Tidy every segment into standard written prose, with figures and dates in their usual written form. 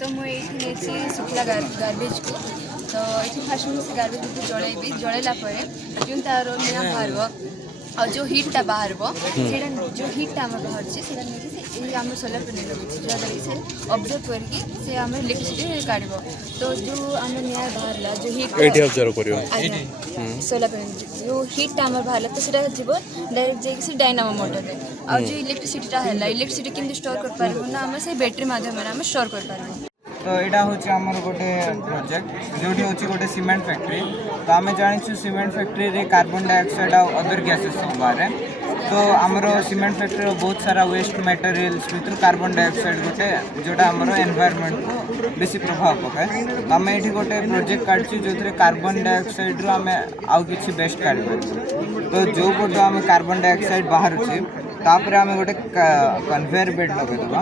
तो मुझे शुखला गार्बेज को तो ये फास्ट मुझे गार्बेज को जलैबी जलैला जो तार निआ बाहर और जो हीटा बाहर जो हीटा आम बाहर से आम सोलर पैनल लगे जहाँद्वारा से ऑब्जर्व करके आम इलेक्ट्रिसिटी काढ़ तो जो आम निआ बाहर जो हीट सोलर पैनल जो हीटा आम बाहर तो सीटा जीव डायरेक्ट जाकि डायनामो मोटर और जो इलेक्ट्रिसिटीटा है इलेक्ट्रिसिटी केमती स्टोर कर पारबो ना आम से बैटेरी माध्यम हम स्टोर कर पारबो। तो यहाँ हूँ आमर गोटे प्रोजेक्ट जो हूँ गोटे सीमेंट फैक्ट्री तो आम जानी सीमेंट फैक्ट्री रे कार्बन डाइऑक्साइड और अदर गैसेस सब बाहर तो आमर सीमेंट फैक्ट्री बहुत सारा वेस्ट मटेरियल्स भर कार्बन डाइऑक्साइड गोटे जोटा आमर एनवायरनमेंट को बेसी प्रभाव पकाए तो आम ये गोटे प्रोजेक्ट काढ़ी जो कार्बन डाइऑक्साइड आम आउ कि बेस्ट काढ़ तो जो पट आम कार्बन डाइऑक्साइड बाहर तापर आम गोटे कन्वेयर बेल्ट लगेदेवा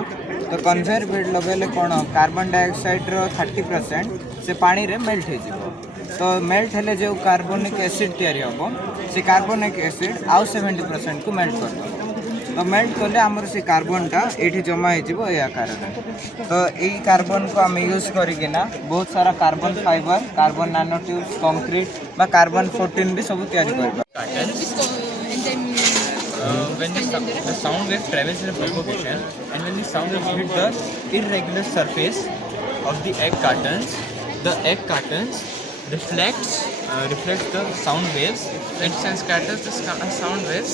तो कन्वेयर बेल्ट लगेले कौन कार्बन डाइऑक्साइड 30% से पानी रे मेल्ट हो तो मेल्ट हेले जो कार्बनिक एसिड तैयारी हम से कार्बनिक एसिड आउ 70% को मेल्ट कर तो मेल्ट कले आमर से कार्बनटा ये जमा हो आकार तो यही कार्बन को आम यूज करना बहुत सारा कार्बन फाइबर कार्बन नानो ट्यूब्स कंक्रीट बा कार्बन 14 भी सब तैयारी when the sound wave travels in a propagation and when the sound wave hit the irregular surface of the egg cartons reflects the sound waves and scatters the sound waves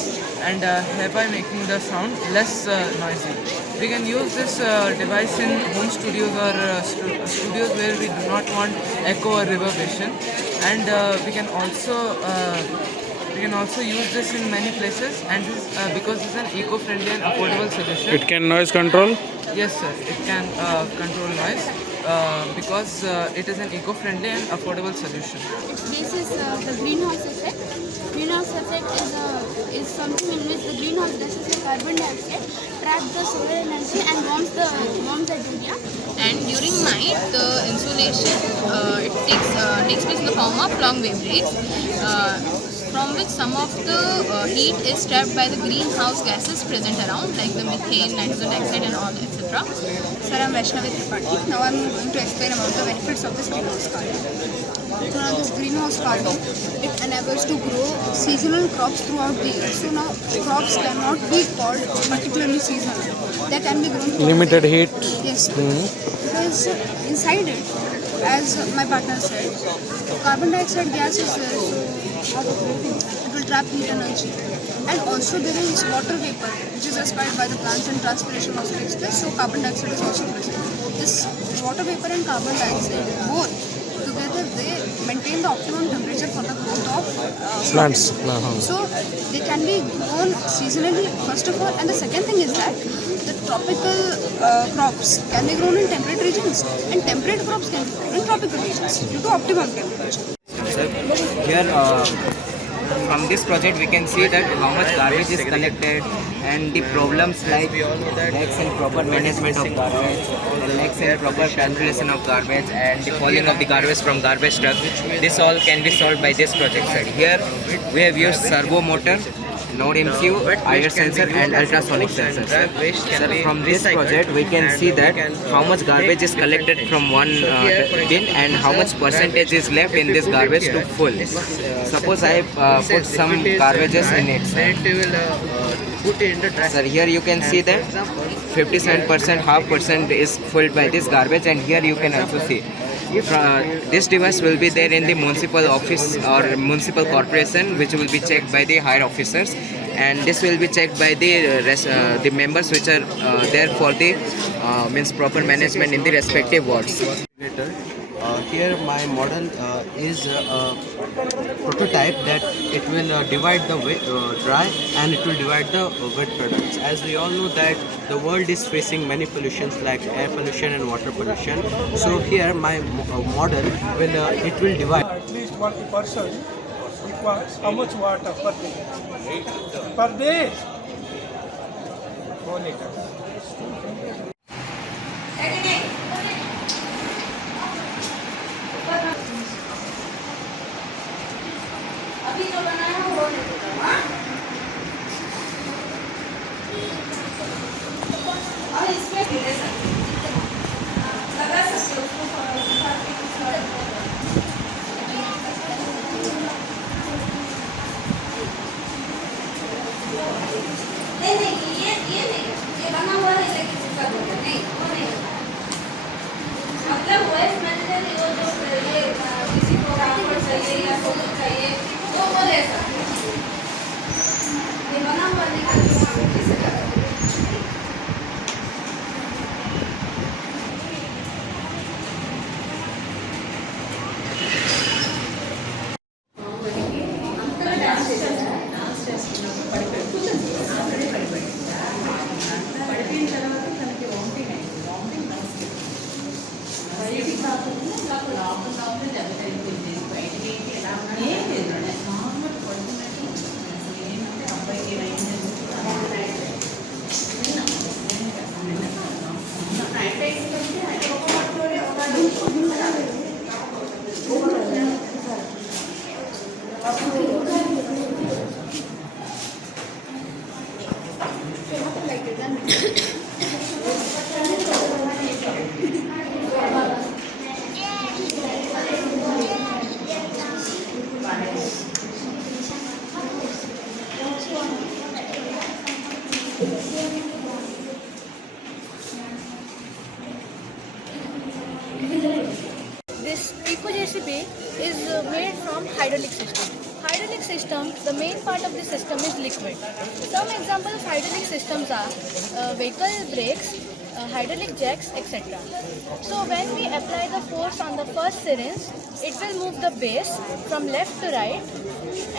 and thereby making the sound less noisy. We can use this device in home studios or studios where we do not want echo or reverberation and we can also use this in many places and this because it's an eco-friendly and affordable solution. It can noise control? Yes sir, it can control noise because it is an eco-friendly and affordable solution. This is the greenhouse effect. Greenhouse effect is something in which the greenhouse gases like carbon dioxide trap the solar energy and warms the area. And during night, the insolation it takes place in the form of long wave rays. From which some of the heat is trapped by the greenhouse gases present around, like the methane, nitrogen dioxide, and all, etc. Sir, I'm Vaishnavi Tripathi. Now I'm going to explain about the benefits of this greenhouse garden. So now this greenhouse garden, it enables to grow seasonal crops throughout the year. So now crops cannot be called particularly seasonal. They can be grown throughout Limited heat. Yes, because inside it, as my partner said, carbon dioxide gas is there, so it will trap heat energy. And also there is water vapor, which is aspired by the plants and transpiration also takes place, so carbon dioxide is also present. This water vapor and carbon dioxide, both together, they maintain the optimum temperature for the growth of Plants. So they can be grown seasonally, first of all, and the second thing is that the tropical crops can be grown in temperate regions, and temperate crops can be grown in tropical regions due to optimum temperature. Here from this project we can see that how much garbage is collected and the problems like lacks in proper management of garbage, lacks in proper calculation of garbage and the falling of the garbage from garbage truck. This all can be solved by this project side. Here we have used servo motor, node MCU, IR sensor and ultrasonic sensor. Sir, from this project we can see that how much garbage is collected from one bin and how much percentage is left in this garbage to full. Suppose I put some garbages in it. Sir, here you can see that 57%, half percent is filled by this garbage, and here you can also see this device will be there in the municipal office or municipal corporation, which will be checked by the higher officers, and this will be checked by the members which are there for the means proper management in the respective wards. Here my model is a prototype that it will divide the dry and it will divide the wet products. As we all know that the world is facing many pollutions like air pollution and water pollution. So here my model will divide. At least 40% requires how much water per day? Per day? 1 liter. This eco-JCB is made from hydraulic system. Hydraulic system, the main part of the system is liquid. Some examples of hydraulic systems are vehicle brakes, hydraulic jacks, etc. So when we apply the force on the first syringe, it will move the base from left to right,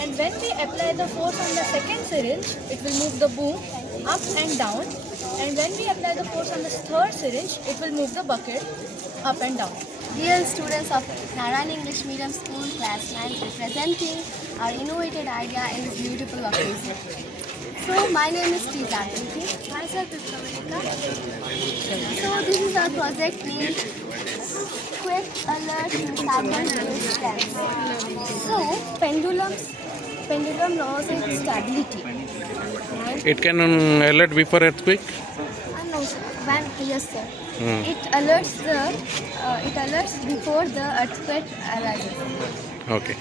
and when we apply the force on the second syringe, it will move the boom up and down, and when we apply the force on the third syringe, it will move the bucket up and down. Dear students of Narayan English Medium School Class 9, representing our innovative idea in this beautiful occasion. So my name is T. Janki. Myself is Kavalika. So this is our project named Quick Alert Carbon-Based Lamps. So pendulum loss its stability. And It can alert before earthquake? no, sir. Yes, sir. It alerts before the earthquake arises. Okay.